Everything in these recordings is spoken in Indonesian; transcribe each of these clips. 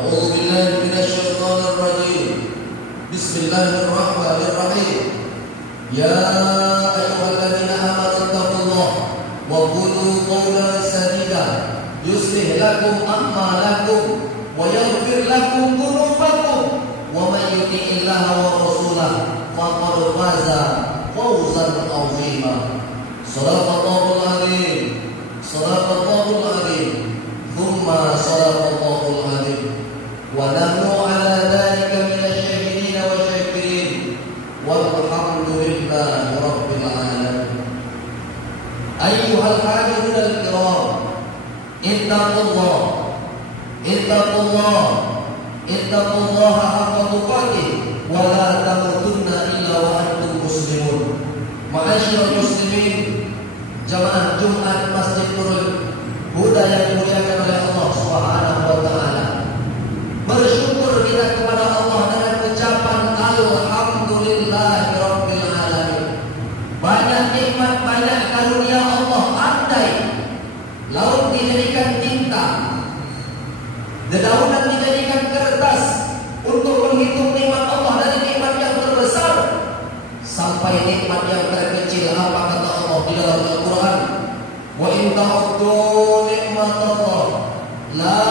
أعوذ بالله من الشيطان الرجيم. بسم الله الرحمن الرحيم. يا أيها الذين آمنوا اتقوا الله وقولوا قولا سديدا يصلح لكم أعمالكم ويغفر لكم ذنوبكم ومن يطع الله ورسوله فقد فاز فوزا عظيما. صدق الله العظيم. صدق الله العظيم. ثم صدق الله العظيم. ونحن على ذلك من الشاهدين والشاكرين والحمد لله رب العالمين. أيها الحاضرون الكرام، اتقوا الله اتقوا الله اتقوا الله حق تقاته ولا تموتن إلا وأنتم مسلمون. Ma'asyiral muslimin, jamaah Jumat Masjid Nurul Huda yang dimuliakan oleh Allah Subhanahu wa taala. Bersyukur kita kepada Allah dengan ucapan alhamdulillahirabbil alamin. Banyak nikmat, banyak karunia Allah. Andai laut dijadikan tinta, dedaunan dijadikan kertas untuk menghitung nikmat Allah dari nikmat yang terbesar sampai nikmat yang terkecil, apa kata Allah di dalam Al-Quran? Wa in ta'uddu ni'matallah la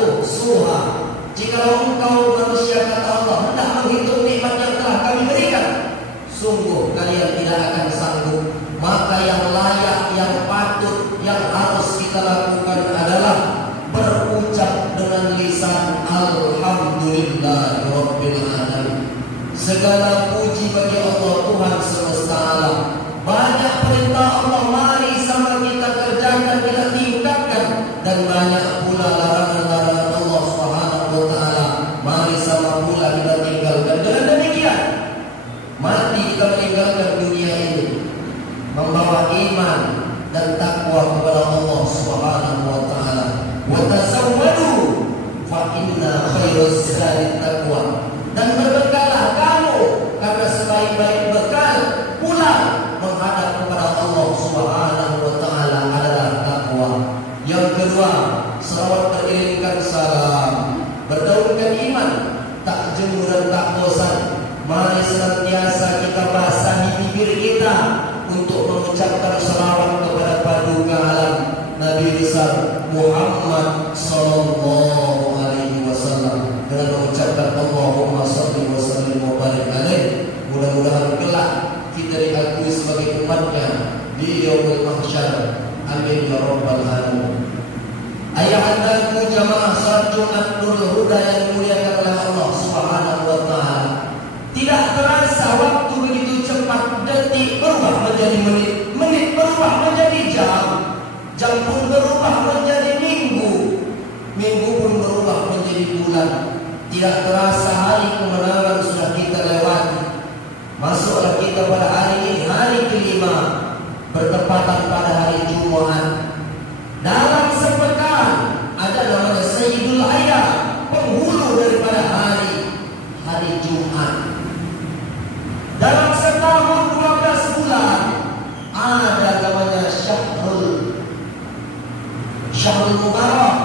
tuhsuha. Jikalau engkau manusia, kata Allah, hendak menghitung nikmat yang telah kami berikan, sungguh kalian tidak akan sanggup. Maka yang layak, yang patut, yang harus kita lakukan adalah berucap dengan lisan alhamdulillahirabbil alamin. Segala puji bagi Allah Tuhan semesta alam. Banyak perintah Allah, mari sama kita kerjakan, kita tingkatkan, dan banyak pula larangan-larangan Allah Subhanahu wa taala, mari sama pula kita tinggalkan. Dengan demikian, mati kita meninggalkan dunia ini membawa iman dan takwa kepada Allah Subhanahu wa taala. Wa tazawwadu fa inna khairaz zadi taqwa. Dan berbekallah kamu, karena sebaik-baik bekal pulang menghadap kepada Allah Subhanahu wa taala adalah takwa. Yang kedua, selawat beriringkan salam, berdaunkan iman, tak jemu dan tak bosan. Mari senantiasa kita basahi bibir kita untuk mengucapkan selawat kepada paduka alam Nabi besar Muhammad sallallahu alaihi wasallam dengan mengucapkan Allahumma shalli wa sallim wa barik alaihi. Mudah-mudahan kelak kita diakui sebagai umatnya di yaumul mahsyar. Amin ya rabbal alamin. Ayahandaku jamaah salat Jumat Nurul Huda yang dimuliakan oleh Allah Subhanahu wa taala. Tidak terasa waktu begitu cepat, detik berubah menjadi menit, menit berubah menjadi jam, jam pun berubah menjadi minggu, minggu pun berubah menjadi bulan. Tidak terasa hari kemenangan sudah kita lewati. Masuklah kita pada hari ini, hari kelima, bertepatan pada hari Jumat. Dalam sepekan ada namanya Sayyidul Ayyam, penghulu daripada hari Jumat. Dalam setahun 12 bulan ada namanya Syahrul Mubarak,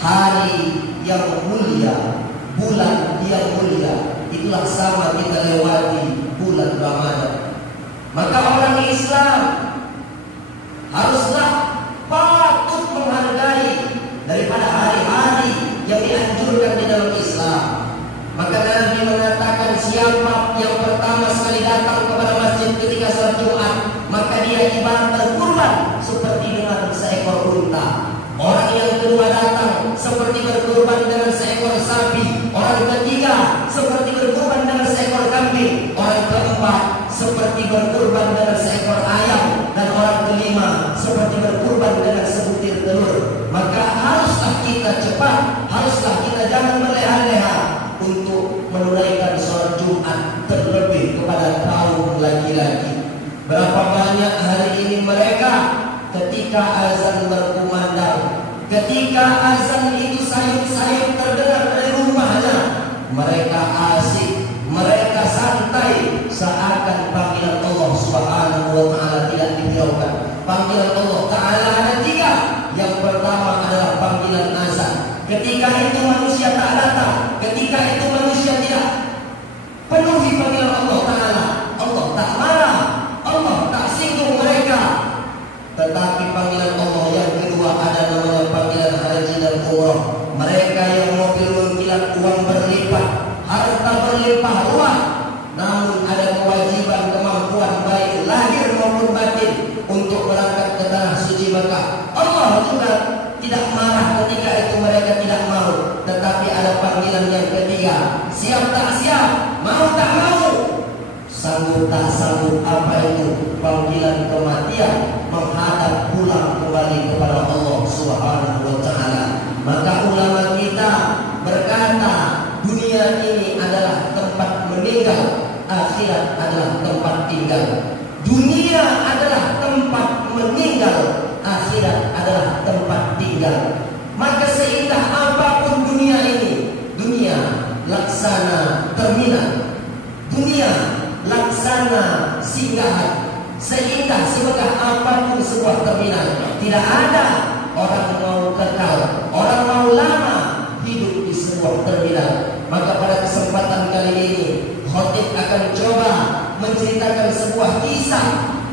hari yang mulia, bulan yang mulia. Itulah sama kita lewati bulan Ramadan. Maka orang Islam haruslah patut menghargai daripada hari-hari yang dianjurkan di dalam Islam. Maka Nabi mengatakan, siapa yang pertama sekali datang kepada masjid ketika salat Jumat, maka dia ibarat berkurban seperti dengan seekor unta. Orang yang kedua datang seperti berkurban dengan seekor sapi. Orang ketiga seperti berkurban dengan seekor kambing. Orang keempat seperti berkurban dengan seekor ayam. Dan orang kelima seperti berkurban dengan sebutir telur. Maka haruslah kita cepat, haruslah kita jangan berleha-leha untuk menunaikan sholat Jumat, terlebih kepada kaum laki-laki. Berapa banyak hari ini mereka ketika azan berkumandang, ketika azan itu sayup-sayup terdengar dari rumahnya, mereka asik, mereka santai, seakan panggilan Allah Subhanahu wa taala tidak dihiraukan. Panggilan Allah taala ada tiga. Yang pertama adalah panggilan azan. Ketika itu manusia tak datang, ketika itu manusia tidak penuhi panggilan Allah Ta'ala, Allah tak marah, Allah tak singgung mereka. Tetapi panggilan Allah yang kedua ada namanya panggilan haji dan umrah. Mereka yang mobil mengkilat, uang berlipat, harta berlimpah ruah, namun ada kewajiban kemampuan baik lahir maupun batin untuk berangkat ke tanah suci Mekah. Allah juga tidak marah ketika itu mereka tidak mau. Tetapi ada panggilan yang ketiga, siap tak siap, mau tak mau, sanggup tak sanggup. Apa itu? Panggilan kematian, menghadap pulang kembali kepada Allah Subhanahu wa Ta'ala. Maka ulama kita berkata, dunia ini adalah tempat meninggal, akhirat adalah tempat tinggal. Dunia adalah tempat meninggal, akhirat adalah tempat tinggal. Maka seindah apapun dunia ini, dunia laksana terminal, dunia laksana singgahan. Seindah semegah apapun sebuah terminal, tidak ada orang mau kekal, orang mau lama hidup di sebuah terminal. Maka pada kesempatan kali ini khotib akan coba menceritakan sebuah kisah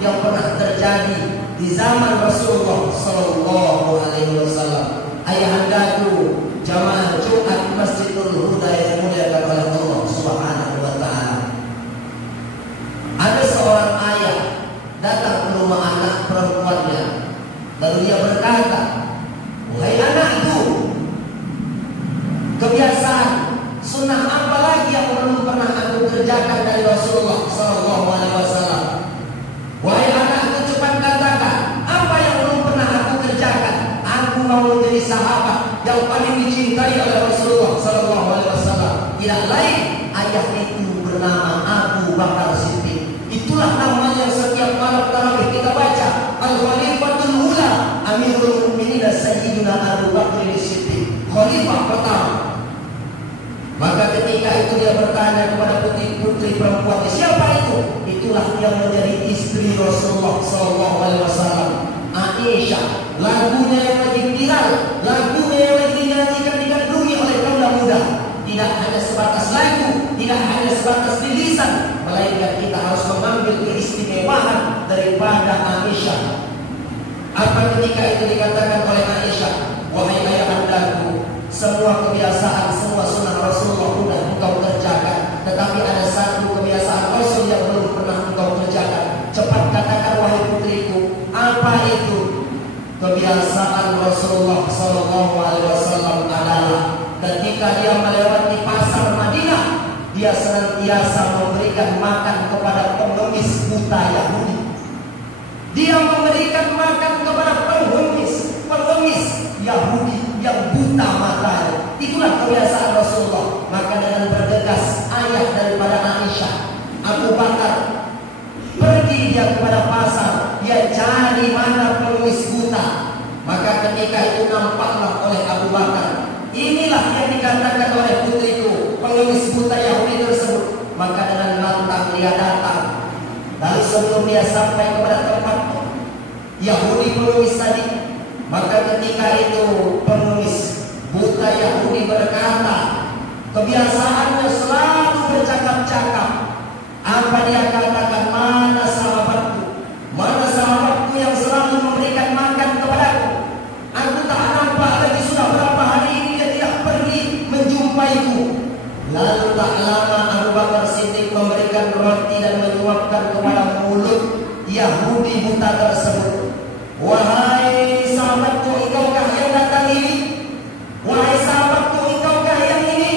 yang pernah terjadi di zaman Rasulullah Sallallahu Alaihi Wasallam. Ayahandaku jamaah Jumat Masjidul Huda yang dimuliakan oleh Allah Subhanahu Wa Taala. Ada seorang ayah datang ke rumah anak perempuannya, lalu dia berkata, wahai anakku, kebiasaan sunnah apa lagi yang belum pernah aku kerjakan dari Rasulullah Sallallahu Alaihi Wasallam? Wahai anakku, cepat katakan apa yang belum pernah aku kerjakan. Aku mau menjadi sahabat yang paling dicintai oleh Rasulullah Sallallahu Alaihi Wasallam. Tidak lain, ayah itu bernama Abu Bakar Siddiq. Itulah namanya setiap malam tarawih kita baca, Al-Khalifatul Ula, Amirul Mukminin Sayyidina Abu Bakar Siddiq, khalifah pertama. Maka ketika itu dia bertanya kepada putri perempuan, siapa itu? Itulah yang menjadi istri Rasulullah Sallallahu Alaihi Wasallam, Aisyah. Lagunya yang lagi viral, lagunya yang lagi dinyanyikan, digandrungi oleh kaum muda. Tidak hanya sebatas lagu, tidak hanya sebatas di lisan, melainkan kita harus mengambil keistimewaan daripada Aisyah. Apa ketika itu dikatakan oleh Aisyah, wahai ayahandaku, semua kebiasaan, semua sunnah Rasulullah sudah engkau kerjakan, tetapi ada satu kebiasaan Rasul yang belum pernah engkau kerjakan. Cepat katakan wahai putriku, apa itu? Kebiasaan Rasulullah Sallallahu Alaihi Wasallam adalah ketika dia melewati pasar Madinah, dia senantiasa memberikan makan kepada pengemis buta Yahudi. Dia memberikan makan kepada pengemis Yahudi yang buta matanya. Itulah kebiasaan Rasulullah. Maka dengan bergegas ayah daripada Aisyah, Abu Bakar, pergi dia kepada pasar, dia cari mana pengemis buta. Maka ketika itu nampaklah oleh Abu Bakar, inilah yang dikatakan oleh putriku, pengemis buta Yahudi tersebut. Maka dengan lantang dia datang. Lalu sebelum dia sampai kepada tempat Yahudi pengemis tadi, maka ketika itu pengemis buta Yahudi berkata, kebiasaannya selalu bercakap-cakap. Apa dia katakan? Mana sahabatku? Mana sahabatku yang selalu memberikan makan kepadaku? Aku tak nampak lagi, sudah berapa hari ini dia tidak pergi menjumpaiku. Lalu tak lama Abu Bakar Siddiq memberikan roti dan menyuapkan kepada mulut Yahudi buta tersebut. Wahai sahabatku, engkaukah yang datang ini? Wahai sahabatku, engkaukah yang ini?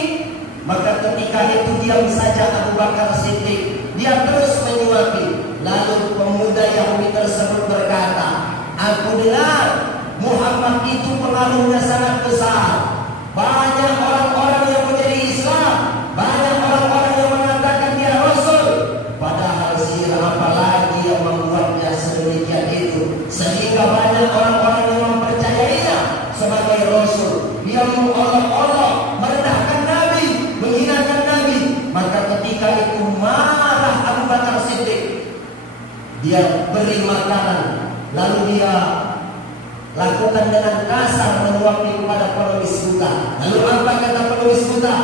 Maka ketika itu diam saja Abu Bakar Siddiq, dia terus menyuapi. Lalu pemuda Yahudi tersebut berkata, aku dengar Muhammad itu pengaruhnya sangat besar. Banyak orang-orang yang menjadi Islam, banyak orang-orang yang mengatakan dia Rasul. Padahal siapa lagi yang membuatnya sedemikian itu, sehingga banyak orang-orang yang mempercayainya sebagai Rasul. Dia mengolok-olok, merendahkan Nabi, menghinakan Nabi. Maka ketika itu marah Abu Bakar Siddiq. Dia beri makanan, lalu dia lakukan dengan kasar menyuapi kepada penulis buta. Lalu apa kata penulis buta?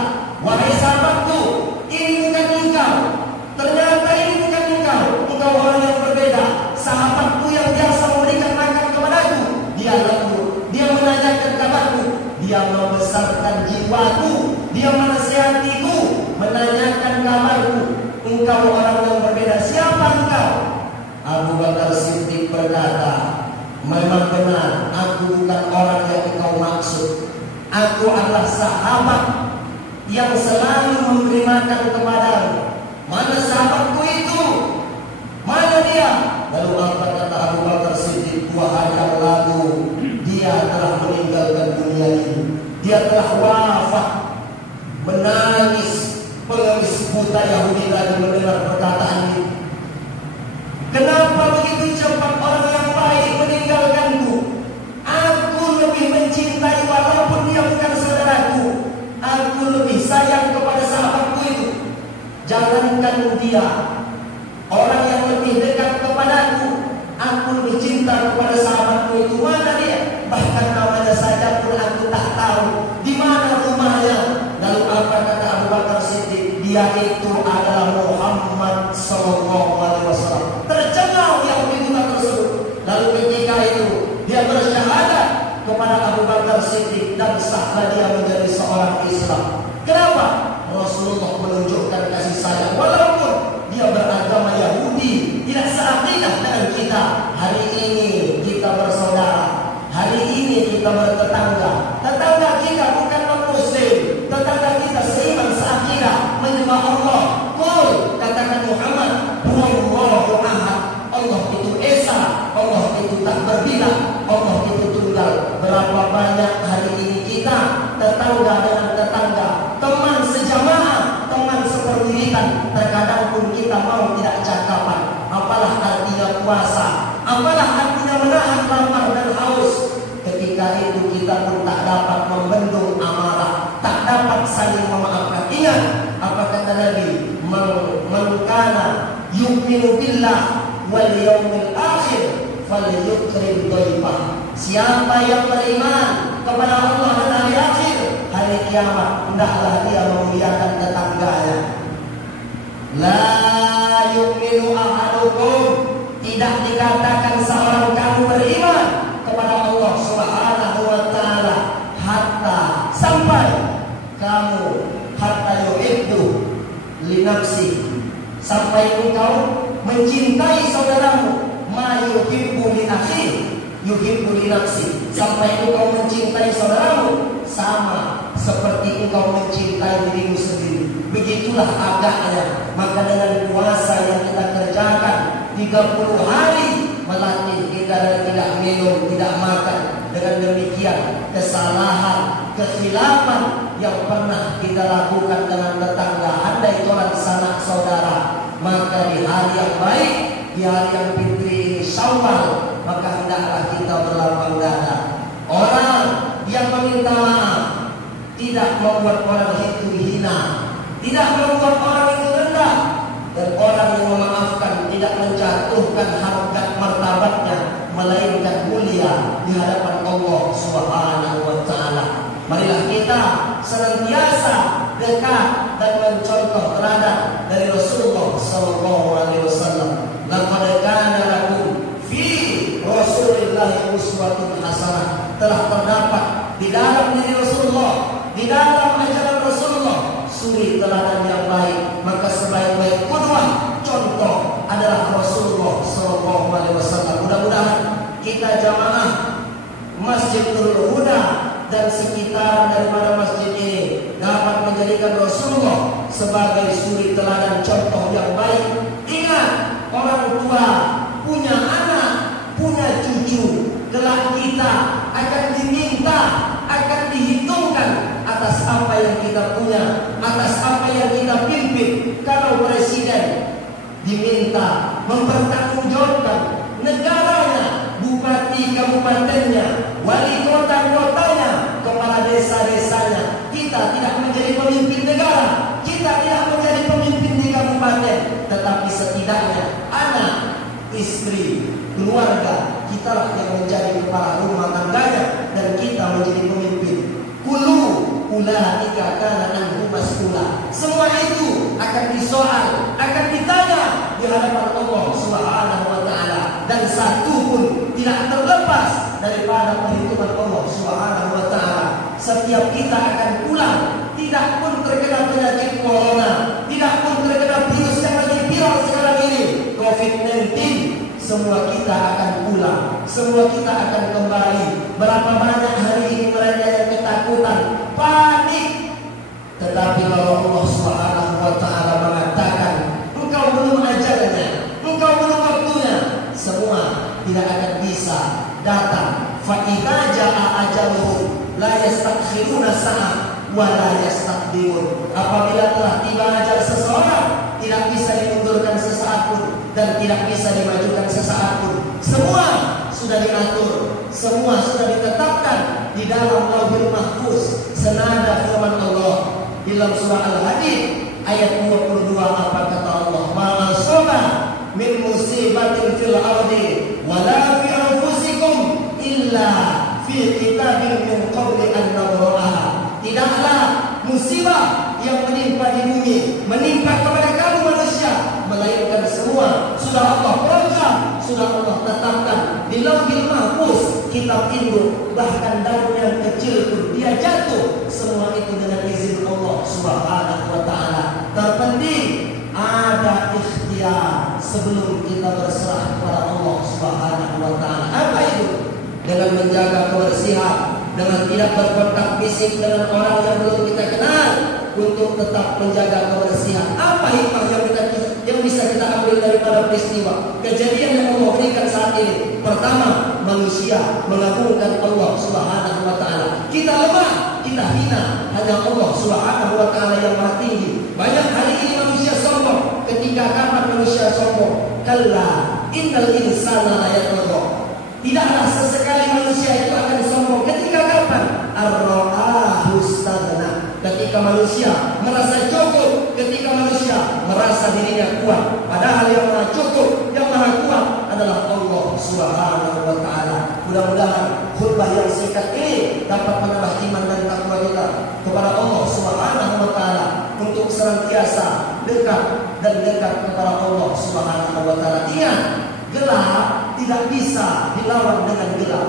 Wahai sahabatku, ini bukan engkau. Ternyata ini bukan engkau. Engkau orang yang berbeda. Sahabatku yang biasa memberikan makan kepadaku, dia lembut, dia menanyakan kabarku, dia membesarkan jiwaku, dia menasihatiku, menanyakan kabarku. Engkau orang yang berbeda. Siapa engkau? Abu Bakar Siddiq berkata, memang benar, aku bukan orang yang engkau maksud. Aku adalah sahabat yang selalu memberi makan kepadamu. Mana sahabatku itu? Mana dia? Lalu apa kata Abu Bakar Siddiq? 2 hari yang lalu dia telah meninggalkan dunia ini. Dia telah wafat. Menangis pengemis buta Yahudi tadi mendengar perkataan ini. Kenapa begitu cepat orang yang baik meninggalkanku? Aku lebih mencintai walaupun dia bukan saudaraku. Aku lebih sayang kepada sahabatku itu. Jangankan dia, orang yang lebih dekat kepadaku, aku lebih cinta kepada sahabatku itu. Mana dia? Bahkan namanya saja pun aku tak tahu. Di mana rumahnya? Lalu apa kata Abu Bakar Siddiq? Dia itu adalah Muhammad Sallallahu Alaihi Wasallam. Tercengang yang dibuka tersebut. Lalu ketika itu dia bersyahadat kepada Abu Bakar Siddiq dan sahlah dia menjadi seorang Islam. Kenapa? Rasulullah menunjukkan kasih sayang walaupun dia beragama Yahudi, tidak seakidah dengan kita. Hari ini kita bersaudara, hari ini kita bertetangga. Tetangga kita bukan non-muslim, tetangga kita seiman seakidah, menyembah Allah. Qul, katakan Muhammad, Allahu ahad. Allah itu esa, Allah itu tak berbilang, Allah itu tunggal. Berapa banyak hari ini kita tetangga dengan tetangga, teman sejamaah, teman seperwiritan. Terkadang pun kita mau tidak cakapan. Apalah artinya puasa, apalah artinya menahan lapar dan haus. Ketika itu kita pun tak dapat membendung amarah, tak dapat saling memaafkan. Ingat apa kata Nabi? Man kana yu'minu billah wal yaumil akhir falyukrim dhaifah. Siapa yang beriman kepada Allah dan hari akhir, hari kiamat, hendaklah dia memuliakan tetangganya. La yu'minu ahadukum, tidak dikatakan seorang kamu beriman kepada Allah Subhanahu wa taala hatta sampai kamu hatta yuhibbu li nafsi, sampai engkau mencintai saudaramu ma yuhibbu li akhi yuhibbu li nafsi, sampai engkau mencintai saudaramu sama seperti engkau mencintai dirimu sendiri. Begitulah agaknya. Maka dengan puasa yang kita kerjakan 30 hari melatih kita dan tidak minum, tidak makan. Dengan demikian kesalahan, kekhilafan yang pernah kita lakukan dengan tetangga, andai orang sanak saudara, maka di hari yang baik, di hari yang fitri ini Syawal, maka hendaklah kita berlapang dada. Orang yang meminta maaf tidak membuat orang itu hina, tidak membuat orang itu rendah, dan orang yang memaafkan tidak menjatuhkan harkat martabatnya, melainkan mulia di hadapan Allah Subhanahu wa taala. Marilah kita senantiasa dekat dan mencontoh teladan dari Rasulullah sallallahu alaihi wasallam. Laqad kana lakum fi Rasulillah uswatun hasanah. Telah terdapat di dalam diri Rasulullah, di dalam ajaran Rasulullah, suri teladan yang baik. Maka sebaik-baik qudwah, contoh adalah Rasulullah sallallahu alaihi wasallam. Mudah-mudahan kita jamaah Masjidul Huda dan sekitar daripada masjid ini dapat menjadikan Rasulullah sebagai suri teladan, contoh yang baik. Ingat, orang tua punya anak, punya cucu, kelak kita akan diminta, akan dihitungkan atas apa yang kita punya, atas apa yang kita pimpin. Kalau presiden diminta mempertanggungjawabkan negaranya, bupati kabupatennya, wali kota-kotanya, kepala desa-desanya, kita tidak menjadi pemimpin negara, kita tidak menjadi pemimpin di kabupaten, tetapi setidaknya anak, istri, keluarga, kitalah yang menjadi kepala rumah tangganya dan kita menjadi pemimpin. Kulu ulaika kana anhu mas'ula. Semua itu akan disoal, akan ditanya di hadapan Allah Subhanahu wa taala, dan satu pun tidak terlepas daripada perhitungan Allah Subhanahu wa taala. Setiap kita akan pulang, tidak pun terkena penyakit corona, tidak pun terkena virus yang lagi viral sekarang ini, COVID-19. Semua kita akan pulang, semua kita akan kembali. Berapa banyak hari ini mereka yang ketakutan, panik. Tetapi kalau Allah Subhanahu wa taala mengatakan, engkau belum ajalnya, engkau belum waktunya, semua tidak akan bisa datang. Fa idza jaa ajaluhum la yastakhiruna sa'ah wa la yastaqdimun. Apabila telah tiba ajal seseorang, tidak bisa dimundurkan sesaat pun dan tidak bisa dimajukan sesaat pun. Semua sudah diatur, semua sudah ditetapkan di dalam Lauhul Mahfuz. Senada firman Allah di dalam surah Al-Hadid ayat 22, apa kata Allah? Ma asaba min musibatin fil ardi wala fi anfusikum illa fi kitabin min qabli an nabraha. Tidaklah musibah yang menimpa di bumi menimpa kepada kamu manusia, melainkan semua sudah Allah program, sudah Allah tetapkan di Lauhul Mahfuz, kitab induk. Bahkan daun yang kecil pun dia jatuh, semua itu dengan izin Allah Subhanahu wa taala. Terpenting ada ikhtiar sebelum kita berserah kepada Allah Subhanahu wa taala. Apa itu? Dengan menjaga kebersihan, dengan tidak berkontak fisik dengan orang yang belum kita kenal, untuk tetap menjaga kebersihan. Apa hikmah yang bisa kita ambil daripada peristiwa kejadian yang Allah berikan saat ini? Pertama, manusia mengagungkan Allah Subhanahu wa taala. Kita lemah, kita hina, hanya Allah Subhanahu wa taala yang maha tinggi. Banyak hari ini manusia sombong. Ketika kapan manusia sombong? Kalla innal insana la yatgha. Tidaklah sesekali manusia itu akan sombong. Ketika kapan? Ar-ra'ahu istaghna. Ketika manusia merasa cukup, ketika manusia merasa dirinya kuat. Padahal yang maha cukup, yang maha kuat adalah Allah Subhanahu wa taala. Mudah-mudahan khutbah yang singkat ini dapat menambah iman dan takwa kita kepada Allah Subhanahu wa taala, untuk senantiasa dekat dan dekat kepada Allah Subhanahu wa taala. Ingat, gelap tidak bisa dilawan dengan gelap.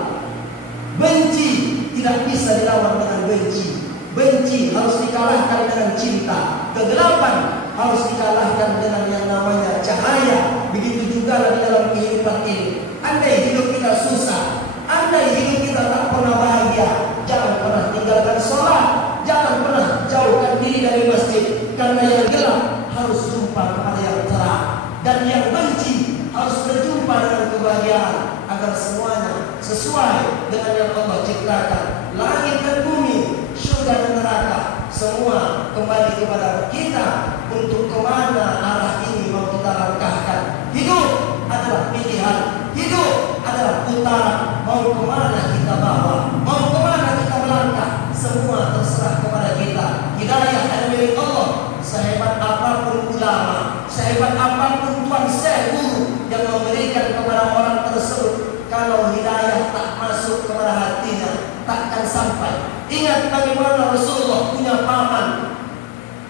Benci tidak bisa dilawan dengan benci. Benci harus dikalahkan dengan cinta. Kegelapan harus dikalahkan dengan yang namanya cahaya. Begitu juga di dalam kehidupan ini. Andai hidup kita susah, andai hidup kita tak pernah bahagia, jangan pernah tinggalkan sholat, jangan pernah jauhkan diri dari masjid. Karena yang gelap harus jumpa kepada yang terang, dan yang benci harus berjumpa dengan kebahagiaan, agar semuanya sesuai dengan yang Allah ciptakan. Langit dan bumi, surga dan neraka, semua kembali kepada kita. Untuk kemana arah ini mau kita langkahkan? Hidup adalah pilihan, hidup adalah putaran. Mau kemana kita bawa, mau kemana kita melangkah, semua terserah kepada kita. Hidayah adalah milik Allah. Sehebat apapun ulama, sehebat apapun tuan syekh guru yang memberikan kepada orang tersebut, kalau hidayah tak masuk kepada hatinya, takkan sampai. Ingat bagaimana Rasulullah punya paman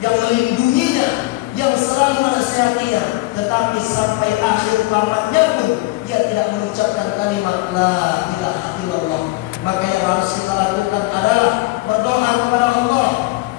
yang melindunginya, yang selalu menasihatinya, tetapi sampai akhir pamannya pun dia tidak mengucapkan kalimat la ilaha illallah. Maka yang harus kita lakukan adalah berdoa kepada Allah.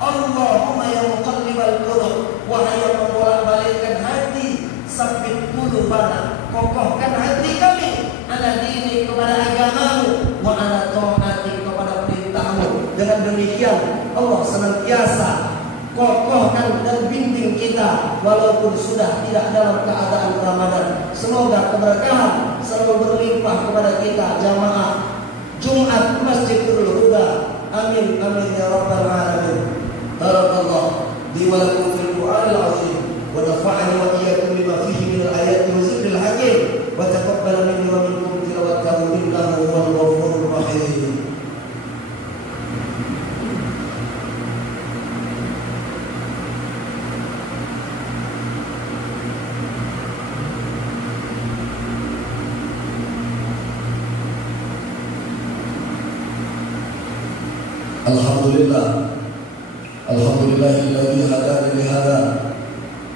Allahumma ya muqallibal qulub, wahai yang membolak-balikkan hati, sabbit qulubana, kokohkan hati kami ala dini, kepada agamamu, wa ala ta'atik, kepada perintahmu. Dengan demikian Allah senantiasa kokohkan dan bimbing kita walaupun sudah tidak dalam keadaan Ramadan. Semoga keberkahan selalu berlimpah kepada kita jamaah Jumat Masjidul Huda. Amin amin ya rabbal alamin. Barakallah li wa lakum fil Qur'anil azim wa nafa'ani wa iyyakum bima fihi min al-ayati wa zikril hakim wa taqabbal minni wa minkum tilawatahu innahu huwal ghafurur rahim. Alhamdulillah, Alhamdulillahilladzi hadana li hadza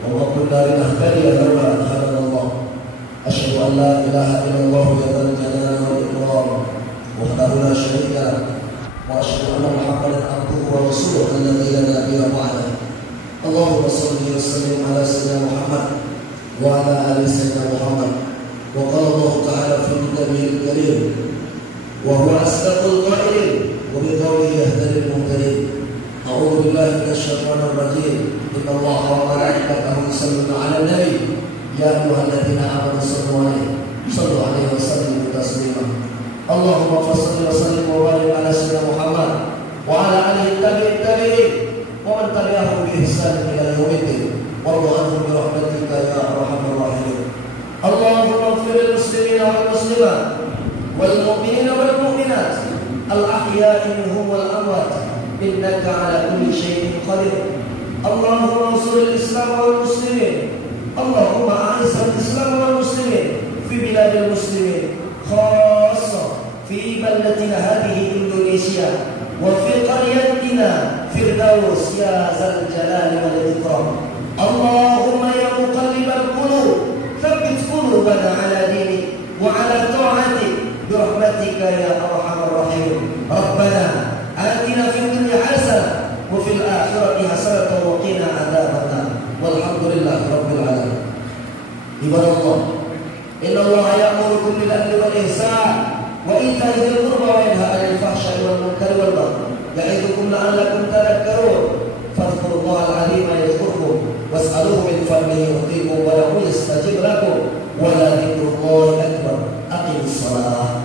wa ma kunna linahtadiya lawla an hadana Allah. Asyhadu an la ilaha illallah ya dzal jalali wal ikram wahdahu la syarika lah wa asyhadu anna Muhammadan abduhu wa rasuluhu alladzi la nabiyya ba'dahu. Allahumma shalli wa sallim ala sayyidina Muhammad wa ala ali sayyidina Muhammad. Wa qala Allah ta'ala fi kitabihil karim wa huwa asdaqul qa'ilin wa bi qawlihi yahdil muhtadin. A'udzu billahi minasyaitonir rajim. Inna Allaha wa malaikatahu yusalluna 'alan nabi ya ayyuhalladzina amanu sallu 'alaihi wa sallimu taslima. Allahumma shalli wa sallim wa barik ala sayyidina Muhammad wa ala alihi tabi'in wa man tabi'ahum bi ihsan ila yaumiddin. Warḍa 'anhum bi rahmatika ya arhamar rahimin. Allahumma ighfir lil muslimina wal muslimat wal mu'minina wal mu'minat al ahya'i minhum wal amwat innaka 'ala kulli shay'in qadir. Allahumma ansur al-islam wal muslimin. Allahumma a'izz al-islam wal muslimin fi biladil muslimin khassa fi baldatina hadhihi Indonesia wa fi qaryatina Firdaus ya zal jalali wal ikram. Allahumma ya muqallibal qulub thabbit qulubana ala dinik wa ala ta'atik bi rahmatika ya arhamar rahim. Rabbana atina fid dunya hasanah wa fil akhirati hasanah wa qina adzabannar. Walhamdulillahi rabbil alamin. Ibadallah, inna Allaha ya'murukum bil 'adli wal ihsan wa ita'i dzil qurba wa yanha 'anil fahsya'i wal munkari wal baghi ya'idukum la'allakum tadhakkarun. Fadhkurullaha al-'azima yadhkurkum was'aluhu min fadlihi yu'tikum wa lahu yastajib lakum wa la dzikrullahi akbar. Aqimis shalah.